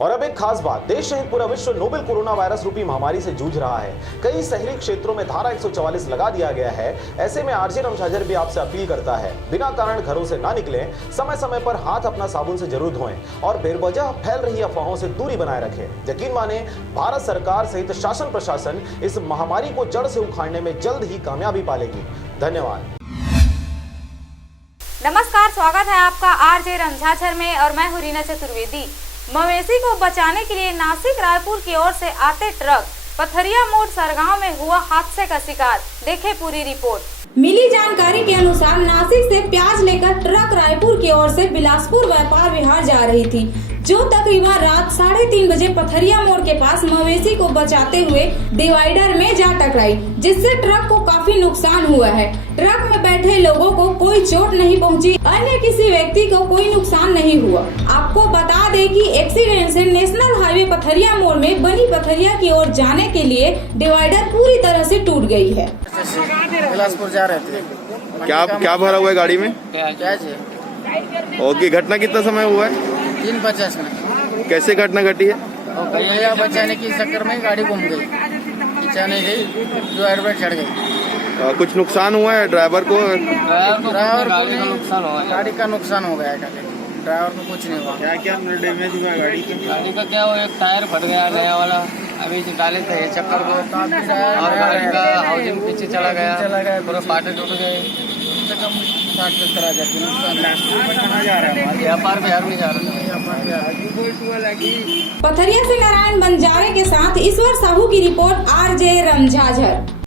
और अब एक खास बात, देश सहित पूरा विश्व नोवेल कोरोना वायरस रूपी महामारी से जूझ रहा है। कई शहरी क्षेत्रों में धारा 144 लगा दिया गया है। ऐसे में आरजे रमझाझर भी आपसे अपील करता है, बिना कारण घरों से ना निकलें, समय समय पर हाथ अपना साबुन से जरूर धोएं और बेवजह फैल रही अफवाहों से दूरी बनाए रखें। यकीन माने, भारत सरकार सहित शासन प्रशासन इस महामारी को जड़ से उखाड़ने में जल्द ही कामयाबी पालेगी। धन्यवाद। नमस्कार, स्वागत है आपका आरजे रमझाझर में और मैं हूं रीना चतुर्वेदी। मवेशी को बचाने के लिए नासिक रायपुर की ओर से आते ट्रक पथरिया मोड़ सरगांव में हुआ हादसे का शिकार। देखें पूरी रिपोर्ट। मिली जानकारी के अनुसार नासिक से प्याज लेकर ट्रक रायपुर की ओर से बिलासपुर व्यापार विहार जा रही थी, जो तकरीबन रात 3:30 बजे पथरिया मोड़ के पास मवेशी को बचाते हुए डिवाइडर में जा टकराई, जिससे ट्रक को काफी नुकसान हुआ है। ट्रक में बैठे लोगों को कोई चोट नहीं पहुंची, अन्य किसी व्यक्ति को कोई नुकसान नहीं हुआ। आपको बता दें कि एक्सीडेंट से नेशनल हाईवे पथरिया मोड़ में बनी पथरिया की ओर जाने के लिए डिवाइडर पूरी तरह से टूट गई है। बिलासपुर जा रहे थे। क्या भरा हुआ है गाड़ी में? प्याज है। और ये घटना कितना समय हुआ है? 3:50 में। कैसे घटना घटी है? और भैया बचाने की चक्कर में गाड़ी घूम गई, पीछा नहीं गई, डिवाइडर पर चढ़ गई। कुछ नुकसान हुआ है ड्राइवर को? ड्राइवर को नुकसान हुआ, गाड़ी का नुकसान हो गया है, ड्राइवर को कुछ नहीं हुआ। क्या डैमेज हुआ गाड़ी का? गाड़ी का क्या हुआ, एक टायर फट गया नया वाला, अभी डाले थे चक्कर को, और गाड़ी का हाउसिंग पीछे चला गया, पूरा पाटे टूट गए। कहाँ जा रहा है? व्यापार बिहार में जा रहा है। पथरिया से नारायण बंजारे के साथ ईश्वर साहू की रिपोर्ट, आरजे रमझाझर।